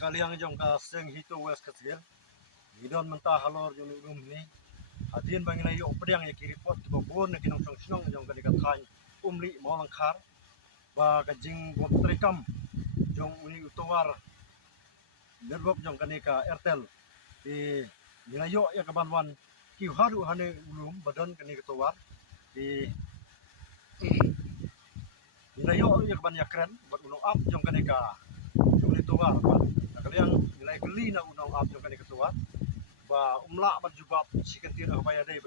Kaliang jong ka seng hito wes kecil hidon mentah halor jong rum ni adin bangin ayo pedang ya kiri pot ko bon na kinong song sinong jong ka dikathan umli mau langkar ba kajing bot trekam jong uni utowar network jong kanika airtel di nilayo ya kabanwan ki haru hane ulum badan kanika towar di nilayo ya kaban yakren bat ulung up jong kanika jong ni towar ba kaliang nilai geli na unong up jong kanika towar ba umla ban jubab sikantir habaya dei